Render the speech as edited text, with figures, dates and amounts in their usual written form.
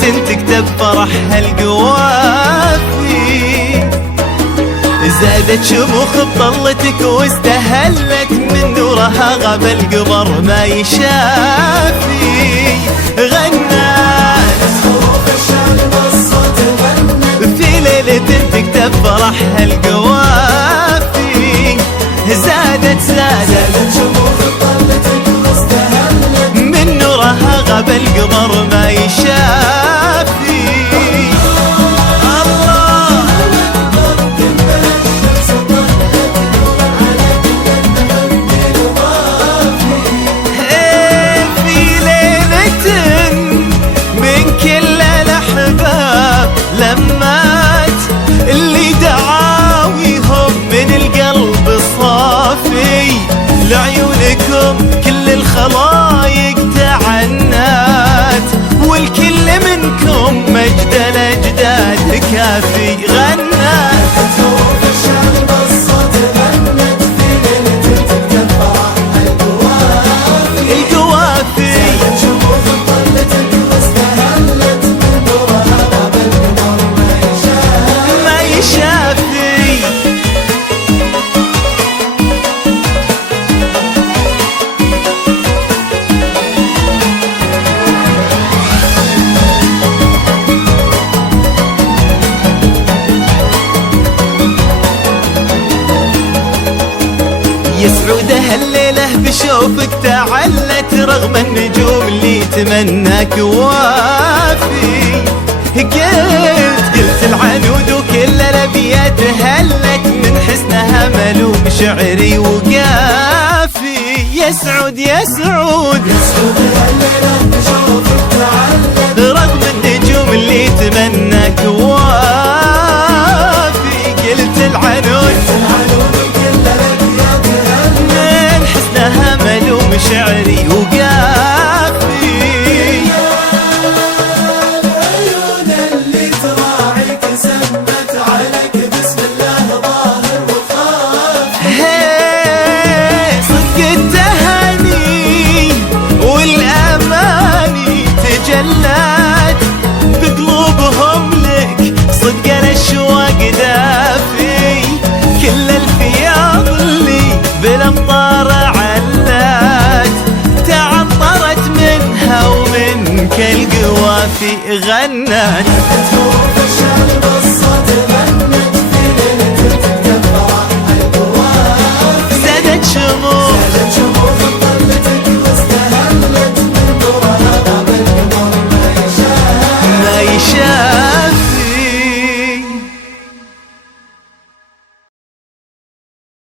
تكتب فرحها القوافي. زادت شموخ بطلتك واستهلت من نورها غاب القمر ما يشافي. غنات في ليلة تكتب فرحها القوافي. زادت شموخ بطلتك واستهلت من نورها غاب القمر ما يشافي. لعيونكم كل الخلايق تعنات، والكل منكم مجد الأجداد كافي. غنات القوافي. ما يشافي. يا سعودة هالليلة بشوفك تعلت رغم النجوم اللي تمناك وافي. قلت العنود وكل الابيات هلت من حسنها ملوم شعري وقافي. يا سعود يا سعود هالليلة بشوفك تعلت رغم النجوم اللي تمناك وافي. قلت العنود شعري وقافي. العيون اللي تراعيك سمت عليك بسم الله ظاهر وخافي. صدق التهاني والاماني تجلت بقلوبهم لك، صدق الاشواق دافي. كل الفياض اللي بالامطار القوافي. غنات